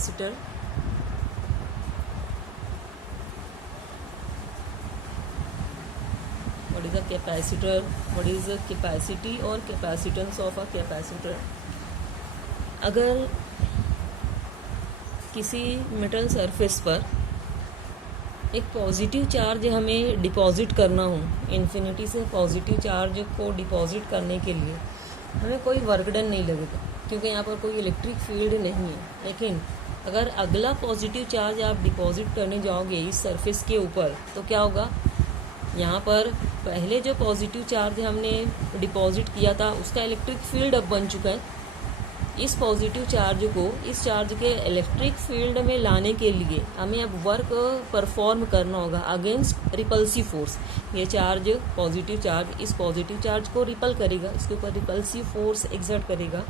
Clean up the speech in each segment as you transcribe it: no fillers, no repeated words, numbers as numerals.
Capacitor, what is a capacitor, what is the capacity or capacitance of a capacitor। अगर किसी metal surface पर एक positive charge हमें deposit करना हो, इन्फिनिटी से पॉजिटिव चार्ज को डिपॉजिट करने के लिए हमें कोई वर्क डन नहीं लगेगा, क्योंकि यहाँ पर कोई इलेक्ट्रिक फील्ड नहीं है। लेकिन अगर अगला पॉजिटिव चार्ज आप डिपॉजिट करने जाओगे इस सरफेस के ऊपर, तो क्या होगा, यहाँ पर पहले जो पॉजिटिव चार्ज हमने डिपॉजिट किया था उसका इलेक्ट्रिक फील्ड अब बन चुका है। इस पॉजिटिव चार्ज को इस चार्ज के इलेक्ट्रिक फील्ड में लाने के लिए हमें अब वर्क परफॉर्म करना होगा अगेंस्ट रिपल्सिव फोर्स। ये चार्ज, पॉजिटिव चार्ज, इस पॉजिटिव चार्ज को रिपल करेगा, इसके ऊपर रिपल्सिव फोर्स एक्सर्ट करेगा।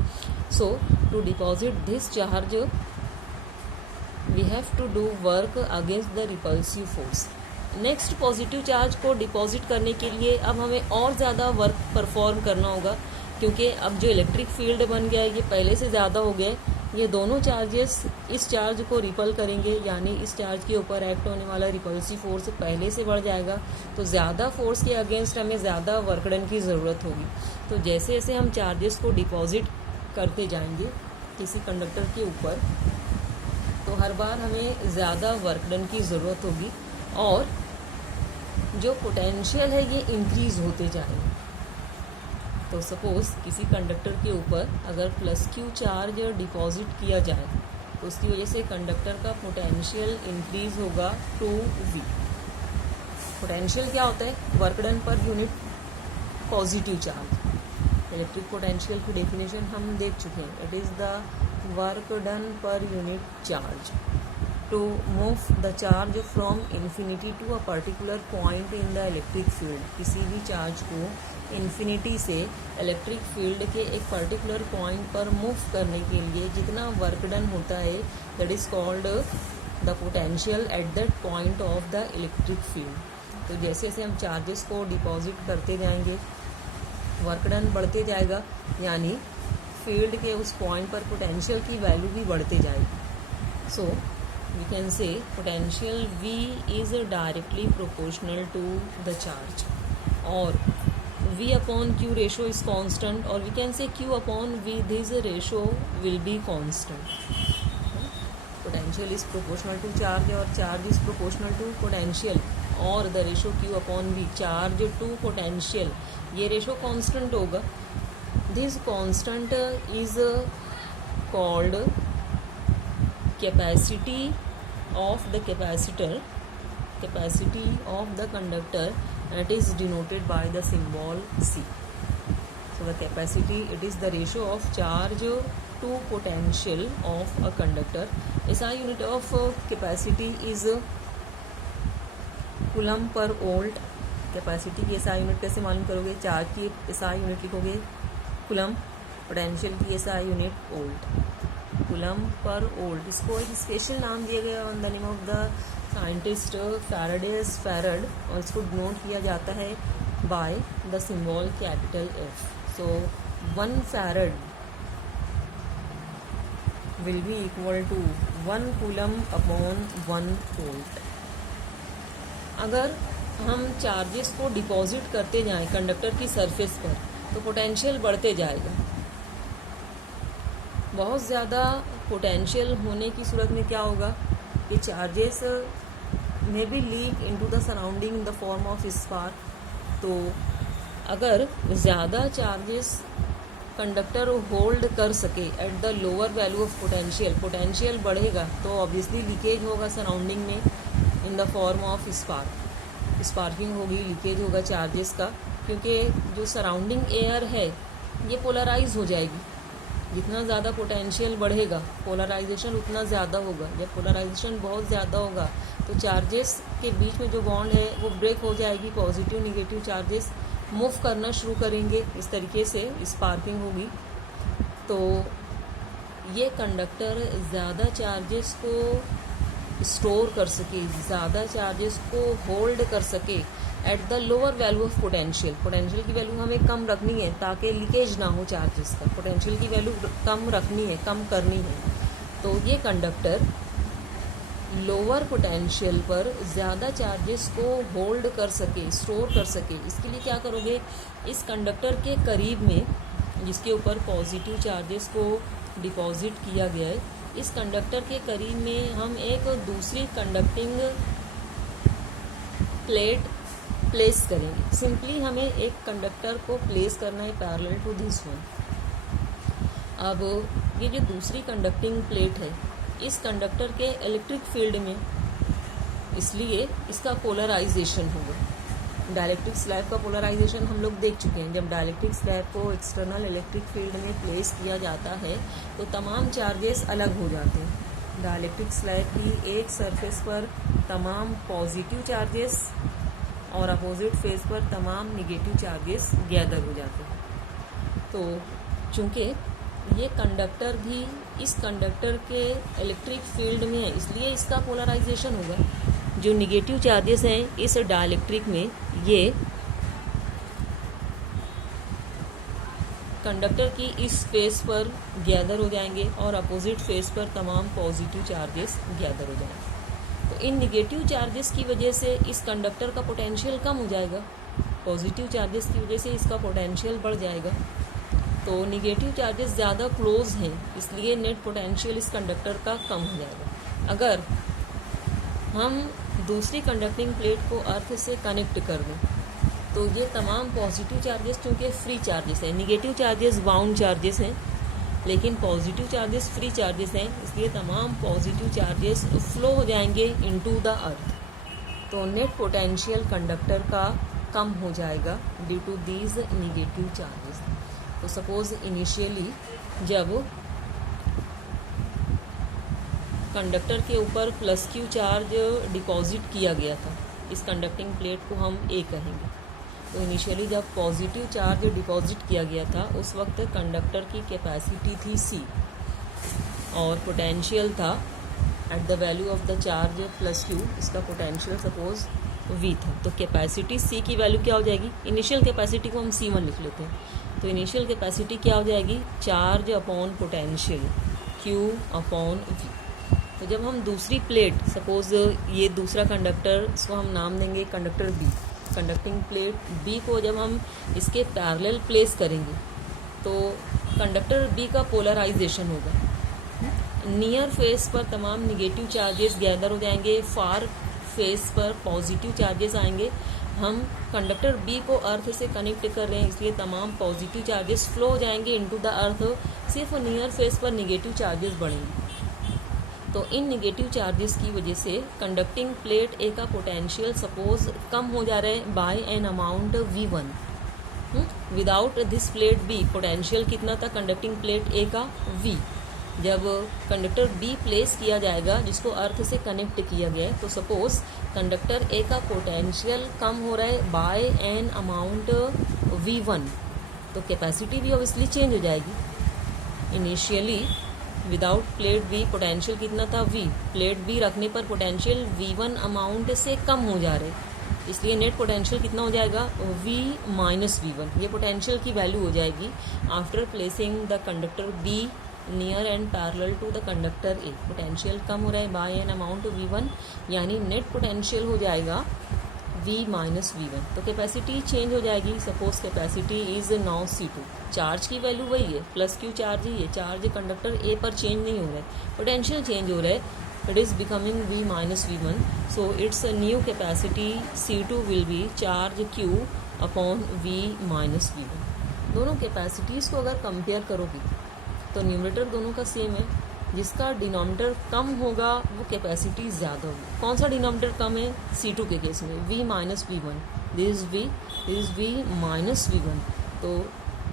So to deposit this charge we have to do work against the repulsive force. Next positive charge को डिपॉजिट करने के लिए अब हमें और ज़्यादा वर्क परफॉर्म करना होगा, क्योंकि अब जो इलेक्ट्रिक फील्ड बन गया है ये पहले से ज़्यादा हो गया है। ये दोनों चार्जेस इस चार्ज को रिपल करेंगे, यानी इस चार्ज के ऊपर एक्ट होने वाला रिपल्सिव फोर्स पहले से बढ़ जाएगा। तो ज़्यादा फोर्स के अगेंस्ट हमें ज़्यादा वर्क डन की ज़रूरत होगी। तो जैसे जैसे हम चार्जेस को डिपॉजिट करते जाएंगे किसी कंडक्टर के ऊपर, तो हर बार हमें ज़्यादा वर्क डन की ज़रूरत होगी और जो पोटेंशियल है ये इंक्रीज़ होते जाएगा। तो सपोज़ किसी कंडक्टर के ऊपर अगर प्लस क्यू चार्ज डिपॉजिट किया जाए तो उसकी वजह से कंडक्टर का पोटेंशियल इंक्रीज़ होगा 2V। पोटेंशियल क्या होता है, work done per unit positive charge. Electric potential की डेफिनेशन हम देख चुके हैं, it is the work done per unit charge to move the charge from infinity to a particular point in the electric field। किसी भी charge को infinity से electric field के एक पर्टिकुलर पॉइंट पर मूव करने के लिए जितना वर्क डन होता है that is called the potential at that point of the electric field. तो जैसे जैसे हम चार्जेस को डिपॉजिट करते जाएंगे वर्क डन बढ़ते जाएगा, यानी फील्ड के उस पॉइंट पर पोटेंशियल की वैल्यू भी बढ़ते जाएगी। सो we can say potential V is directly proportional to the charge, or V upon Q ratio is constant, or we can say Q upon V, this ratio will be constant। Potential is proportional to charge or charge is proportional to potential, or the ratio Q upon V, charge to potential, ये ratio constant होगा। This constant is called capacity of the capacitor, capacity of the conductor, and it is denoted by the symbol C। So the capacity, it is the ratio of charge to potential of a conductor। SI unit of capacity is coulomb per volt. Capacity की SI unit कैसे मालूम करोगे, charge की SI unit लिखोगे coulomb, potential की SI unit volt, coulomb per volt. इसको एक special नाम दिया गया on the name of the scientist Faraday's farad, और इसको डिनोट किया जाता है by the symbol capital F। So 1 farad will be equal to 1 coulomb upon 1 volt. अगर हम चार्जेस को डिपॉजिट करते जाएं कंडक्टर की सरफेस पर तो पोटेंशियल बढ़ते जाएगा। बहुत ज़्यादा पोटेंशियल होने की सूरत में क्या होगा कि चार्जेस में भी leak into the surrounding in the form of spark. तो अगर ज़्यादा चार्जेस कंडक्टर होल्ड कर सके at the lower value of potential, potential बढ़ेगा तो ऑब्वियसली लीकेज होगा सराउंडिंग में in the form of spark, sparking होगी, लीकेज होगा चार्जेस का, क्योंकि जो सराउंडिंग एयर है ये पोलराइज हो जाएगी। जितना ज़्यादा पोटेंशियल बढ़ेगा पोलराइजेशन उतना ज़्यादा होगा। जब पोलराइजेशन बहुत ज़्यादा होगा तो चार्जेस के बीच में जो बॉन्ड है वो ब्रेक हो जाएगी, पॉजिटिव निगेटिव चार्जेस मूव करना शुरू करेंगे, इस तरीके से स्पार्किंग होगी। तो ये कंडक्टर ज़्यादा चार्जेस को स्टोर कर सके, ज़्यादा चार्जेस को होल्ड कर सके at the lower value of potential. Potential की वैल्यू हमें कम रखनी है ताकि लीकेज ना हो चार्जेस का, पोटेंशियल की वैल्यू कम रखनी है, कम करनी है। तो ये कंडक्टर लोअर पोटेंशियल पर ज़्यादा चार्जेस को होल्ड कर सके, स्टोर कर सके, इसके लिए क्या करोगे, इस कंडक्टर के करीब में जिसके ऊपर पॉजिटिव चार्जेस को डिपॉजिट किया गया है, इस कंडक्टर के करीब में हम एक दूसरी कंडक्टिंग प्लेट प्लेस करेंगे। सिंपली हमें एक कंडक्टर को प्लेस करना है पैरेलल टू दिस वन। अब ये जो दूसरी कंडक्टिंग प्लेट है, इस कंडक्टर के इलेक्ट्रिक फील्ड में, इसलिए इसका पोलराइजेशन होगा। डाइलेक्ट्रिक स्लैब का पोलराइजेशन हम लोग देख चुके हैं। जब डाइलेक्ट्रिक स्लैब को एक्सटर्नल इलेक्ट्रिक फील्ड में प्लेस किया जाता है तो तमाम चार्जेस अलग हो जाते हैं। डाइलेक्ट्रिक स्लैब की एक सरफेस पर तमाम पॉजिटिव चार्जेस और अपोजिट फेस पर तमाम निगेटिव चार्जेस गैदर हो जाते हैं। तो चूँकि ये कंडक्टर भी इस कंडक्टर के इलेक्ट्रिक फील्ड में है, इसलिए इसका पोलराइजेशन होगा। जो निगेटिव चार्जेस हैं इस डाइलेक्ट्रिक में, ये कंडक्टर की इस फेस पर गैदर हो जाएंगे और अपोजिट फेस पर तमाम पॉजिटिव चार्जेस गैदर हो जाएंगे। तो इन निगेटिव चार्जेस की वजह से इस कंडक्टर का पोटेंशियल कम हो जाएगा, पॉजिटिव चार्जेस की वजह से इसका पोटेंशियल बढ़ जाएगा। तो निगेटिव चार्जेस ज़्यादा क्लोज हैं, इसलिए नेट पोटेंशियल इस कंडक्टर का कम हो जाएगा। अगर हम दूसरी कंडक्टिंग प्लेट को अर्थ से कनेक्ट कर दें तो ये तमाम पॉजिटिव चार्जेस, चूँकि फ्री चार्जेस हैं, निगेटिव चार्जेस बाउंड चार्जेस हैं लेकिन पॉजिटिव चार्जेस फ्री चार्जेस हैं, इसलिए तमाम पॉजिटिव चार्जेस फ्लो हो जाएंगे इनटू द अर्थ। तो नेट पोटेंशियल कंडक्टर का कम हो जाएगा due to these negative charges. तो सपोज इनिशियली जब कंडक्टर के ऊपर प्लस क्यू चार्ज डिपॉजिट किया गया था, इस कंडक्टिंग प्लेट को हम ए कहेंगे। तो इनिशियली जब पॉजिटिव चार्ज डिपॉजिट किया गया था उस वक्त कंडक्टर की कैपेसिटी थी सी और पोटेंशियल था at the value of the charge plus Q, इसका पोटेंशियल सपोज वी था। तो कैपेसिटी सी की वैल्यू क्या हो जाएगी, इनिशियल कैपेसिटी को हम C1 लिख लेते हैं। तो इनिशियल कैपेसिटी क्या हो जाएगी, charge upon potential Q upon V। तो जब हम दूसरी प्लेट, सपोज ये दूसरा कंडक्टर, इसको हम नाम देंगे conductor B, conducting plate B को जब हम इसके पैरेलल प्लेस करेंगे तो कंडक्टर बी का पोलराइजेशन होगा। नियर फेस पर तमाम निगेटिव चार्जेस गैदर हो जाएंगे, फार फेस पर पॉजिटिव चार्जेस आएंगे। हम कंडक्टर बी को अर्थ से कनेक्ट कर रहे हैं इसलिए तमाम पॉजिटिव चार्जेस फ्लो हो जाएंगे इनटू द अर्थ, सिर्फ नियर फेस पर निगेटिव चार्जेस बढ़ेंगे। तो इन निगेटिव चार्जेस की वजह से कंडक्टिंग प्लेट ए का पोटेंशियल सपोज कम हो जा रहा है by an amount V1। Without this plate B potential कितना था कंडक्टिंग प्लेट ए का V। जब कंडक्टर बी प्लेस किया जाएगा जिसको अर्थ से कनेक्ट किया गया है तो सपोज कंडक्टर ए का पोटेंशियल कम हो रहा है बाय एन अमाउंट V1, तो कैपेसिटी भी ऑब्वियसली चेंज हो जाएगी। Initially without plate B potential कितना था V, प्लेट बी रखने पर पोटेंशियल V1 अमाउंट से कम हो जा रहे, इसलिए नेट पोटेंशियल कितना हो जाएगा V माइनस V1। ये पोटेंशियल की वैल्यू हो जाएगी after placing the conductor B near and parallel to the conductor A. Potential कम हो रहा है बाय एन अमाउंट V1, यानी नेट पोटेंशियल हो जाएगा V माइनस V1। तो कैपेसिटी चेंज हो जाएगी। Suppose capacity is now C2, charge की वैल्यू वही है, प्लस क्यू चार्ज ही है, चार्ज कंडक्टर ए पर चेंज नहीं हो रहा है, पोटेंशियल चेंज हो रहा है, it is becoming V minus V1। So it's new capacity C2 will be charge Q upon V minus V1। दोनों कैपेसिटीज़ को अगर कंपेयर करोगे तो न्यूमरेटर दोनों का सेम है, जिसका डिनोमिनेटर कम होगा वो कैपेसिटी ज़्यादा होगी। कौन सा डिनोमिनेटर कम है, C2 के केस में V minus V1, this is V minus V1। तो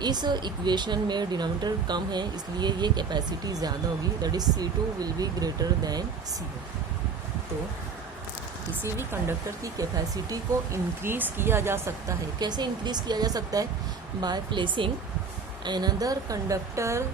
इस इक्वेशन में डिनोमिनेटर कम है इसलिए ये कैपेसिटी ज़्यादा होगी, that is C2 will be greater than C1। तो किसी भी कंडक्टर की कैपेसिटी को इंक्रीज़ किया जा सकता है। कैसे इंक्रीज़ किया जा सकता है, by placing another conductor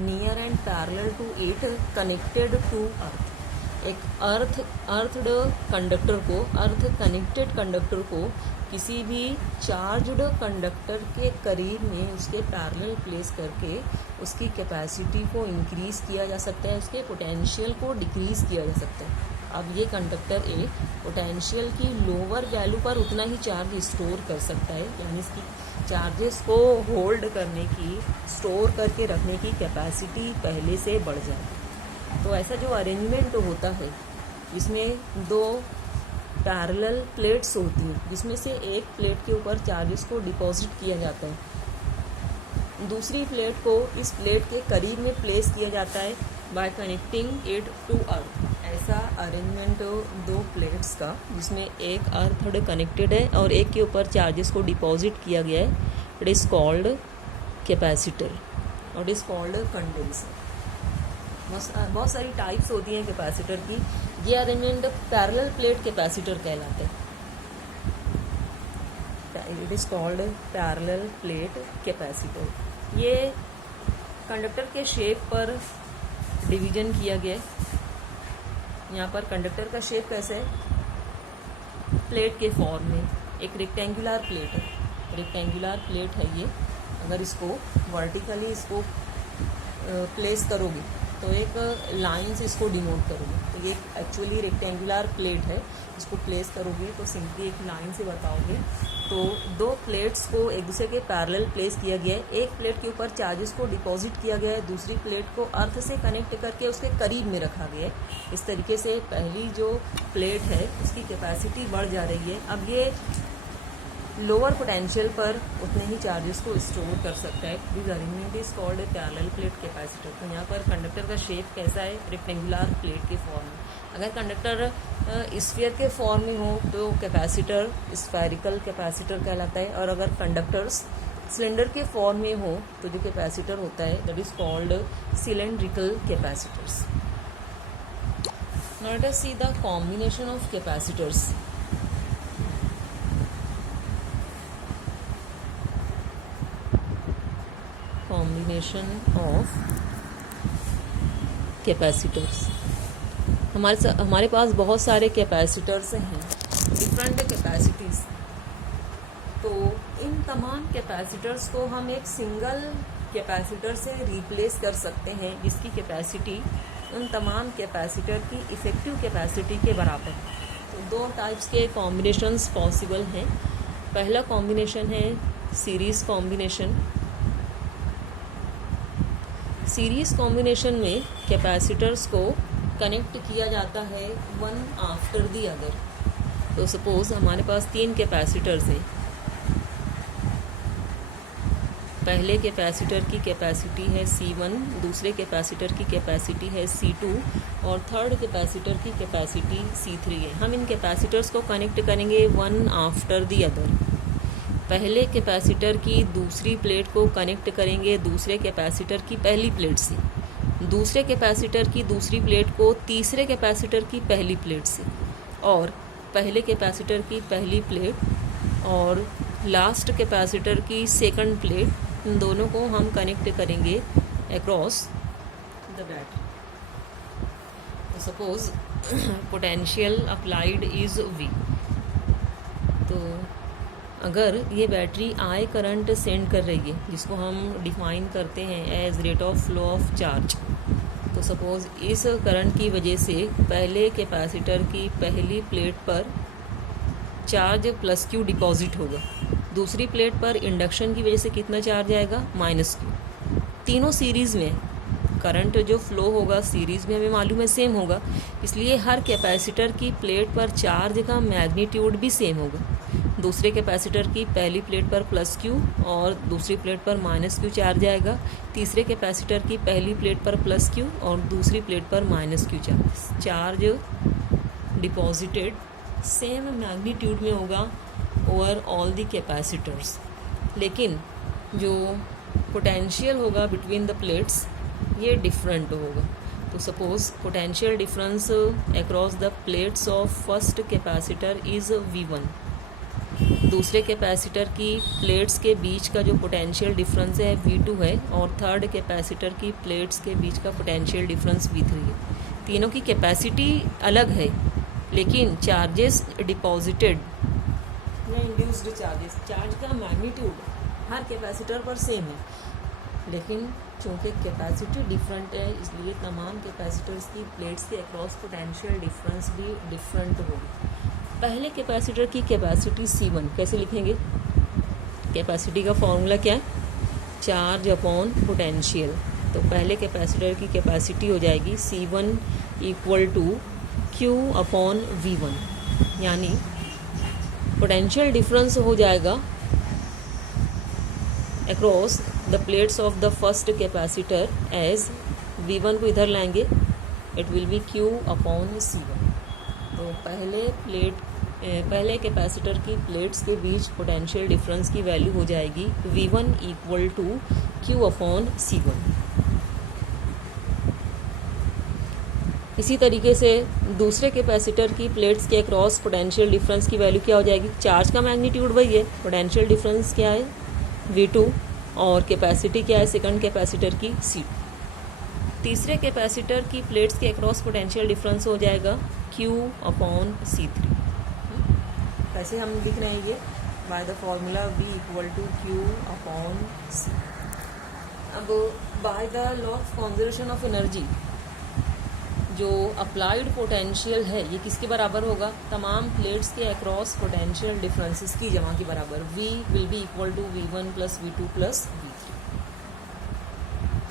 near and parallel to it connected to earth. एक अर्थड कंडक्टर को, अर्थ कनेक्टेड कंडक्टर को किसी भी चार्ज्ड कंडक्टर के करीब में उसके पैरेलल प्लेस करके उसकी कैपेसिटी को इंक्रीज़ किया जा सकता है, उसके पोटेंशियल को डिक्रीज़ किया जा सकता है। अब ये कंडक्टर ए पोटेंशियल की लोअर वैल्यू पर उतना ही चार्ज स्टोर कर सकता है, यानी इसकी चार्जेस को होल्ड करने की, स्टोर करके रखने की कैपेसिटी पहले से बढ़ जाए। तो ऐसा जो अरेंजमेंट होता है जिसमें दो पैरेलल प्लेट्स होती हैं, जिसमें से एक प्लेट के ऊपर चार्जेस को डिपॉजिट किया जाता है, दूसरी प्लेट को इस प्लेट के करीब में प्लेस किया जाता है by connecting it to earth. ऐसा अरेंजमेंट दो प्लेट्स का जिसमें एक अर्थ कनेक्टेड है और एक के ऊपर चार्जेस को डिपॉजिट किया गया है, इट इज़ कॉल्ड कैपेसिटर और इट इज़ कॉल्ड कंडेंसर। बहुत सारी टाइप्स होती हैं कैपेसिटर की। ये अरेंजमेंट पैरेलल प्लेट कैपेसिटर कहलाते हैं। It is called parallel plate capacitor. ये कंडक्टर के शेप पर डिवीजन किया गया है। यहाँ पर कंडक्टर का शेप कैसे है, प्लेट के फॉर्म में एक रेक्टेंगुलर प्लेट है, रेक्टेंगुलर प्लेट है ये। अगर इसको वर्टिकली इसको प्लेस करोगे तो एक लाइन से इसको डिनोट करोगे, तो ये एक्चुअली रेक्टेंगुलर प्लेट है। इसको प्लेस करोगे तो सिंपली एक लाइन से बताओगे। तो दो प्लेट्स को एक दूसरे के पैरेलल प्लेस किया गया है। एक प्लेट के ऊपर चार्जेस को डिपॉजिट किया गया है, दूसरी प्लेट को अर्थ से कनेक्ट करके उसके करीब में रखा गया है। इस तरीके से पहली जो प्लेट है उसकी कैपेसिटी बढ़ जा रही है। अब ये लोअर पोटेंशियल पर उतने ही चार्जेस को स्टोर कर सकता है। This arrangement is called parallel plate capacitor. तो यहाँ पर कंडक्टर का शेप कैसा है, रेक्टेंगुलर प्लेट के फॉर्म में। अगर कंडक्टर स्फीयर के फॉर्म में हो तो कैपेसिटर स्फेरिकल कैपेसिटर कहलाता है, और अगर कंडक्टर्स सिलेंडर के फॉर्म में हो तो जो कैपेसिटर होता है that is called cylindrical capacitors. Now let us see the combination of capacitors. Combination of capacitors. हमारे पास बहुत सारे कैपेसिटर्स हैं, डिफरेंट कैपेसिटीज़। तो इन तमाम कैपेसिटर्स को हम एक सिंगल कैपेसिटर से रिप्लेस कर सकते हैं जिसकी कैपेसिटी उन तमाम कैपेसिटर की इफ़ेक्टिव कैपेसिटी के बराबर है। तो दो टाइप्स के कॉम्बिनेशंस पॉसिबल हैं। पहला कॉम्बिनेशन है सीरीज़ कॉम्बिनेशन। सीरीज़ कॉम्बिनेशन में कैपेसिटर्स को कनेक्ट किया जाता है वन आफ्टर दी अदर। तो सपोज़ हमारे पास 3 कैपेसिटर्स हैं। पहले कैपेसिटर की कैपेसिटी है C1, दूसरे कैपेसिटर की कैपेसिटी है C2 और थर्ड कैपेसिटर की कैपेसिटी C3 है। हम इन कैपेसिटर्स को कनेक्ट करेंगे वन आफ्टर दी अदर। पहले कैपेसिटर की दूसरी प्लेट को कनेक्ट करेंगे दूसरे कैपेसिटर की पहली प्लेट से, दूसरे कैपेसिटर की दूसरी प्लेट को तीसरे कैपेसिटर की पहली प्लेट से, और पहले कैपेसिटर की पहली प्लेट और लास्ट कैपेसिटर की सेकंड प्लेट, इन दोनों को हम कनेक्ट करेंगे अक्रॉस द बैटरी। तो suppose potential applied is V। तो अगर ये बैटरी I करंट सेंड कर रही है जिसको हम डिफाइन करते हैं as rate of flow of charge, तो सपोज़ इस करंट की वजह से पहले कैपेसिटर की पहली प्लेट पर चार्ज +Q डिपॉजिट होगा, दूसरी प्लेट पर इंडक्शन की वजह से कितना चार्ज आएगा -Q। तीनों सीरीज़ में करंट जो फ्लो होगा सीरीज़ में हमें मालूम है सेम होगा, इसलिए हर कैपेसिटर की प्लेट पर चार्ज का मैग्नीट्यूड भी सेम होगा। दूसरे कैपेसिटर की पहली प्लेट पर +Q और दूसरी प्लेट पर -Q चार्ज आएगा, तीसरे कैपेसिटर की पहली प्लेट पर +Q और दूसरी प्लेट पर -Q charge deposited same magnitude में होगा ओवर ऑल दी कैपेसिटर्स। लेकिन जो पोटेंशियल होगा बिटवीन द प्लेट्स ये डिफरेंट होगा। तो suppose potential difference across the plates of first capacitor is V1। दूसरे कैपेसिटर की प्लेट्स के बीच का जो पोटेंशियल डिफरेंस है V2 है, और थर्ड कैपेसिटर की प्लेट्स के बीच का पोटेंशियल डिफरेंस V3 है। तीनों की कैपेसिटी अलग है, लेकिन चार्जेस डिपॉजिटेड या इंड्यूस्ड चार्ज का मैग्नीट्यूड हर कैपेसिटर पर सेम है, लेकिन चूँकि कैपेसिटी डिफरेंट है इसलिए तमाम कैपेसिटर्स की प्लेट्स के अक्रॉस पोटेंशियल डिफरेंस भी डिफरेंट होगी। पहले कैपेसिटर की कैपेसिटी C1 कैसे लिखेंगे? कैपेसिटी का फॉर्मूला क्या है? Charge upon potential. तो पहले कैपेसिटर की कैपेसिटी हो जाएगी C1 equal to Q upon V1, यानी पोटेंशियल डिफरेंस हो जाएगा across the plates of the first capacitor as V1 को इधर लाएंगे, it will be Q upon C1। तो पहले कैपेसिटर की प्लेट्स के बीच पोटेंशियल डिफरेंस की वैल्यू हो जाएगी V1 equal to Q upon C1। इसी तरीके से दूसरे कैपेसिटर की प्लेट्स के अक्रॉस पोटेंशियल डिफरेंस की वैल्यू क्या हो जाएगी? चार्ज का मैग्नीट्यूड वही है, पोटेंशियल डिफरेंस क्या है? V2, और कैपेसिटी क्या है सेकंड कैपेसिटर की? C2। तीसरे कैपेसिटर की प्लेट्स के अक्रॉस पोटेंशियल डिफरेंस हो जाएगा Q अपॉन C3। कैसे हम लिख रहे हैं ये? By the formula V equal to Q upon C। अब by the law of conservation of energy जो अप्लाइड पोटेंशियल है ये किसके बराबर होगा? तमाम प्लेट्स के अक्रॉस पोटेंशियल डिफरेंसेस की जमा के बराबर। V will be equal to V1 plus V2 plus V3।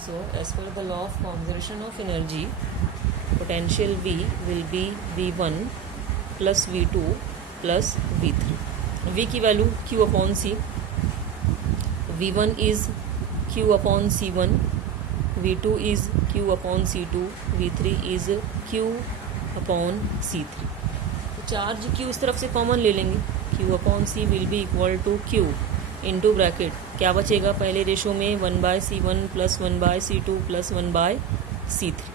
So as per the law of conservation of energy, potential V will be V1 plus V2 plus V3। V की value Q upon C, V1 is Q upon C1, V2 is Q upon C2, V3 is Q upon C3। तो charge Q इस तरफ से common ले लेंगे, Q upon C will be equal to Q into bracket क्या बचेगा पहले ratio में 1/C1 plus 1/C2 plus 1/C3।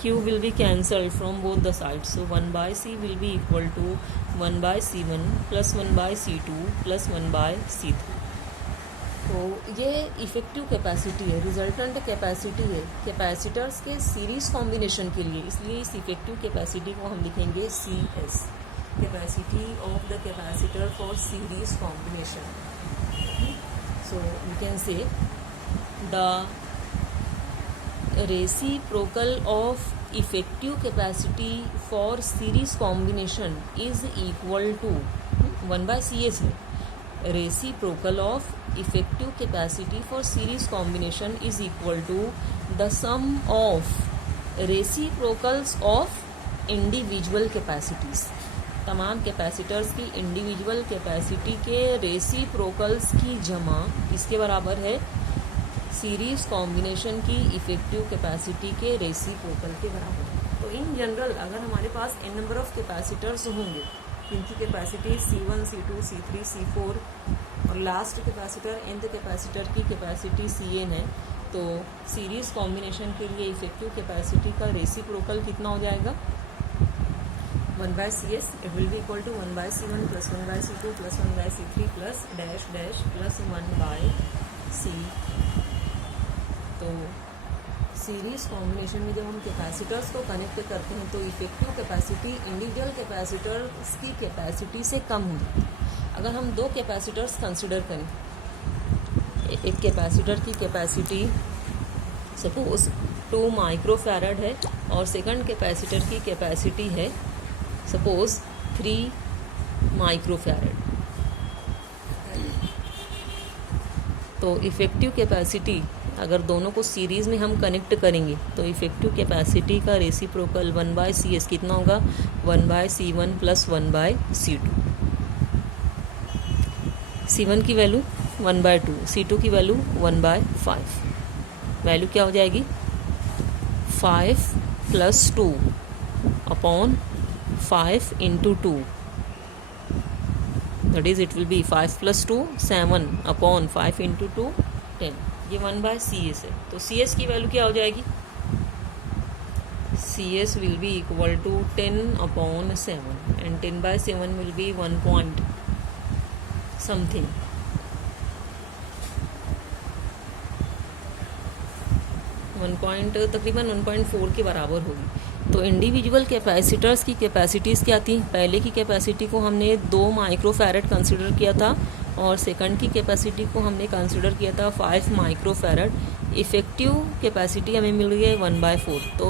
Q will be cancelled from both the sides, so 1/C will be equal to 1/C1 plus 1/C2 plus 1/C3। तो ये effective capacity है, resultant capacity है capacitors के series combination के लिए, इसलिए इस effective capacity को हम लिखेंगे CS, capacity of the capacitor for series combination. So you can say the reciprocal of effective capacity for series combination is equal to 1/CS है। Reciprocal of effective capacity for series combination is equal to the sum of reciprocals of individual capacities। तमाम capacitors की individual capacity के reciprocals की जमा इसके बराबर है series combination की इफेक्टिव कैपेसिटी के रेसिप्रोकल के बराबर। तो इन जनरल अगर हमारे पास n नंबर ऑफ कैपेसिटर्स होंगे जिनकी capacity C1, C2, C3, C4 और लास्ट कैपेसिटर nth कैपेसिटर की कैपेसिटी Cn है, तो सीरीज कॉम्बिनेशन के लिए इफेक्टिव कैपेसिटी का रेसिप्रोकल कितना हो जाएगा? 1/CS, it will be equal to 1/C1 plus 1/C2 plus 1/C3 plus dash dash plus 1/C। तो सीरीज कॉम्बिनेशन में जब हम कैपेसिटर्स को कनेक्ट करते हैं तो इफेक्टिव कैपेसिटी इंडिविजुअल कैपेसिटर्स की कैपेसिटी से कम हो जाती है। अगर हम दो कैपेसिटर्स कंसिडर करें, एक कैपेसिटर की कैपेसिटी सपोज 2 माइक्रोफैरड है और सेकंड कैपेसिटर की कैपेसिटी है सपोज 3 माइक्रोफैरड, तो इफ़ेक्टिव कैपेसिटी अगर दोनों को सीरीज़ में हम कनेक्ट करेंगे तो इफ़ेक्टिव कैपेसिटी का रेसिप्रोकल 1/CS कितना होगा? 1/C1 plus 1/C2। C1 की वैल्यू 1/2, C2 की वैल्यू 1/5। वैल्यू क्या हो जाएगी? 5 plus 2 upon 5 into 2, that is it will be 5 plus 2 7 upon 5 into 2 10। ये 1/CS है, तो CS की वैल्यू क्या हो जाएगी? CS will be equal to 10 upon 7 and 10/7 will be 1 point something। तकरीबन 1.4 के बराबर होगी। तो इंडिविजुअल कैपेसिटर्स की कैपेसिटीज़ क्या थी? पहले की कैपेसिटी को हमने 2 माइक्रोफैरड कंसिडर किया था और सेकंड की कैपेसिटी को हमने कंसिडर किया था 5 माइक्रोफैरड। इफ़ेक्टिव कैपेसिटी हमें मिल गई है 1/4। तो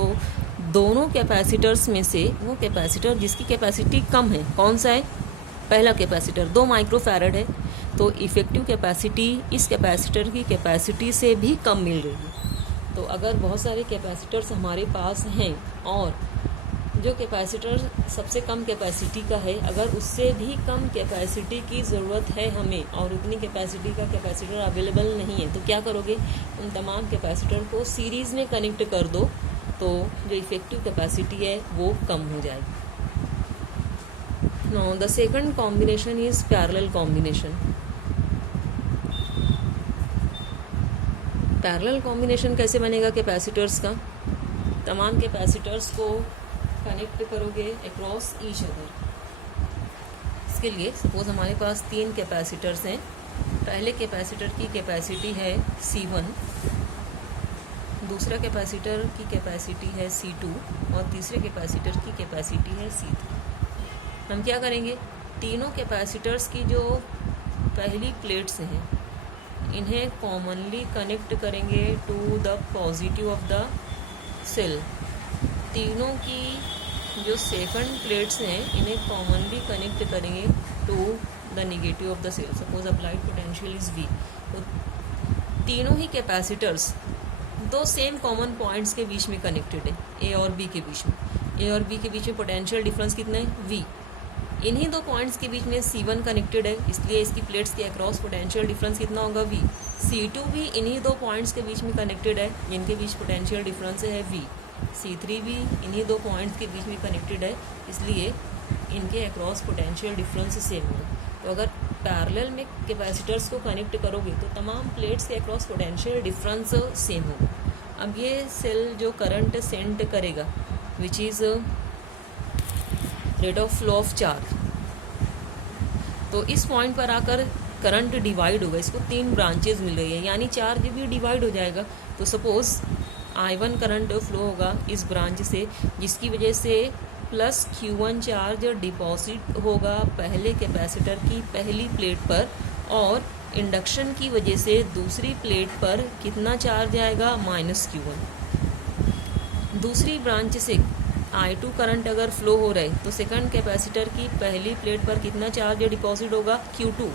दोनों कैपेसिटर्स में से वो कैपेसिटर जिसकी कैपेसिटी कम है कौन सा है? पहला कैपेसिटर 2 माइक्रोफैरड है, तो इफ़ेक्टिव कैपेसिटी इस कैपेसिटर की कैपेसिटी से भी कम मिल रही है। तो अगर बहुत सारे कैपेसिटर्स हमारे पास हैं और जो कैपेसिटर सबसे कम कैपेसिटी का है, अगर उससे भी कम कैपेसिटी की ज़रूरत है हमें और उतनी कैपेसिटी का कैपेसिटर अवेलेबल नहीं है, तो क्या करोगे? उन तमाम कैपेसिटर को सीरीज़ में कनेक्ट कर दो, तो जो इफ़ेक्टिव कैपेसिटी है वो कम हो जाएगी। Now the second combination is parallel combination. Parallel combination कैसे बनेगा कैपेसिटर्स का? तमाम कैपेसिटर्स को कनेक्ट करोगे अक्रॉस ईच अदर। इसके लिए सपोज हमारे पास 3 कैपेसिटर्स हैं। पहले कैपेसिटर की कैपेसिटी है C1, दूसरा कैपेसिटर की कैपेसिटी है C2 और तीसरे कैपेसिटर की कैपेसिटी है C3। हम क्या करेंगे? तीनों कैपेसिटर्स की जो पहली प्लेट्स हैं इन्हें कॉमनली कनेक्ट करेंगे to the positive of the cell. तीनों की जो सेकंड प्लेट्स हैं इन्हें कॉमनली कनेक्ट करेंगे to the negative of the cell. Suppose applied potential is V। तो तीनों ही कैपेसिटर्स 2 सेम कॉमन पॉइंट्स के बीच में कनेक्टेड है, A और B के बीच में। A और B के बीच में पोटेंशियल डिफरेंस कितना है? V। इन्हीं 2 पॉइंट्स के बीच में C1 कनेक्टेड है, इसलिए इसकी प्लेट्स के अक्रॉस पोटेंशियल डिफरेंस कितना होगा? V। C2 भी इन्हीं 2 पॉइंट्स के बीच में कनेक्टेड है, जिनके बीच पोटेंशियल डिफरेंस है V। C3 भी इन्हीं 2 पॉइंट्स के बीच में कनेक्टेड है, इसलिए इनके अक्रॉस पोटेंशियल डिफरेंस सेम होगा। तो अगर पैरेलल में कैपेसिटर्स को कनेक्ट करोगे तो तमाम प्लेट्स के अक्रॉस पोटेंशियल डिफरेंस सेम होगा। अब ये सेल जो करंट सेंड करेगा which is rate of flow of charge, तो इस पॉइंट पर आकर करंट डिवाइड होगा। इसको 3 ब्रांचेज मिल रही है, यानी चार्ज भी डिवाइड हो जाएगा। तो सपोज I1 करंट फ्लो होगा इस ब्रांच से, जिसकी वजह से प्लस Q1 चार्ज डिपॉजिट होगा पहले कैपेसिटर की पहली प्लेट पर, और इंडक्शन की वजह से दूसरी प्लेट पर कितना चार्ज आएगा? -Q1। दूसरी ब्रांच से I2 करंट अगर फ्लो हो रहा है तो सेकंड कैपेसिटर की पहली प्लेट पर कितना चार्ज डिपॉजिट होगा? Q2।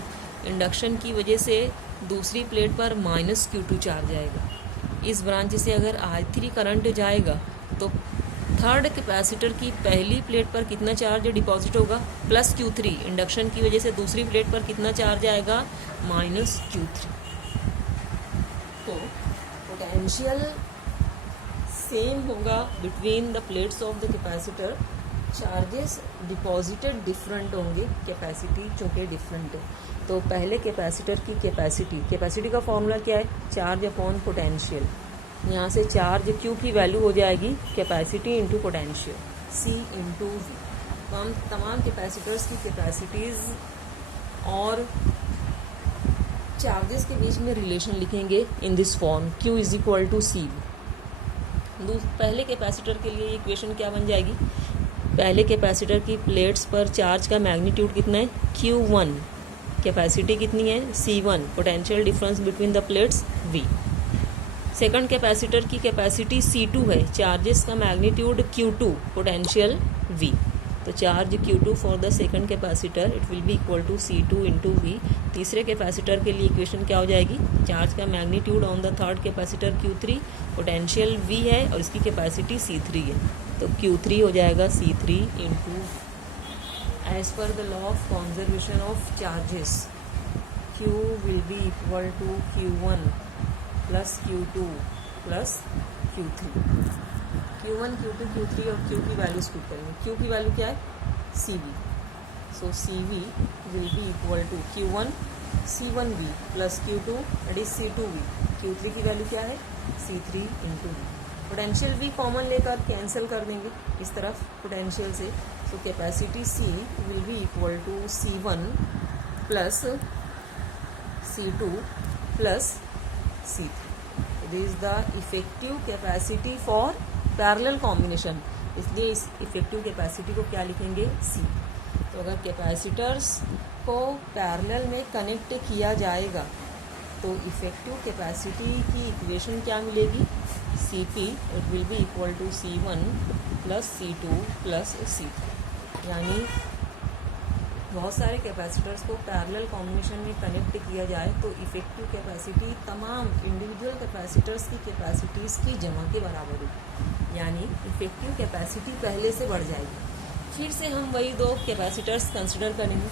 इंडक्शन की वजह से दूसरी प्लेट पर -Q2 चार्ज आएगा। इस ब्रांच से अगर I3 करंट जाएगा तो थर्ड कैपेसिटर की पहली प्लेट पर कितना चार्ज डिपॉजिट होगा? +Q3। इंडक्शन की वजह से दूसरी प्लेट पर कितना चार्ज आएगा? -Q3। तो पोटेंशियल सेम होगा between the plates of the capacitor, charges deposited different होंगे, कैपेसिटी चूँकि डिफरेंट है। तो पहले कैपेसिटर की कैपेसिटी का फॉर्मूला क्या है? Charge upon potential. यहाँ से चार्ज Q की वैल्यू हो जाएगी capacity into potential C into V। तो हम तमाम कैपेसिटर्स की कैपेसिटीज़ और चार्जेस के बीच में रिलेशन लिखेंगे in this form Q is equal to CV। पहले कैपेसिटर के लिए इक्वेशन क्या बन जाएगी? पहले कैपेसिटर की प्लेट्स पर चार्ज का मैग्नीट्यूड कितना है? Q1। कैपेसिटी कितनी है? C1। Potential difference between the plates V। Second capacitor की कैपेसिटी C2 है, चार्जेस का मैग्नीट्यूड Q2, पोटेंशियल V। तो charge Q2 for the second capacitor it will be equal to C2 into V। तीसरे capacitor के लिए equation क्या हो जाएगी? चार्ज का magnitude on the third capacitor Q3, potential V है और इसकी कैपेसिटी C3 है, तो Q3 हो जाएगा C3 into. As per the law of conservation of charges Q will be equal to Q1 plus Q2 plus Q3। Q1, Q2, Q3 और Q की values put करेंगे। Q की वैल्यू क्या है? CV। So CV will be equal to Q1 C1V plus Q2 that is C2V। Q3 की value क्या है? C3 into V। Potential V common लेकर कैंसिल कर देंगे इस तरफ पोटेंशियल से। सो capacity C will be equal to C1 plus C2 plus C3। It is the effective capacity for parallel combination. इसलिए इस इफ़ेक्टिव कैपेसिटी को क्या लिखेंगे, C। तो अगर कैपेसिटर्स को पैरेलल में कनेक्ट किया जाएगा तो इफ़ेक्टिव कैपेसिटी की इक्वेशन क्या मिलेगी, CP it will be equal to C1 plus C2 plus C3। यानी बहुत सारे कैपेसिटर्स को पैरेलल कॉम्बिनेशन में कनेक्ट किया जाए तो इफ़ेक्टिव कैपेसिटी तमाम इंडिविजुअल कैपेसिटर्स की कैपेसिटीज़ की जमा के बराबर होगी, यानी इफ़ेक्टिव कैपेसिटी पहले से बढ़ जाएगी। फिर से हम वही दो कैपेसिटर्स कंसिडर करेंगे।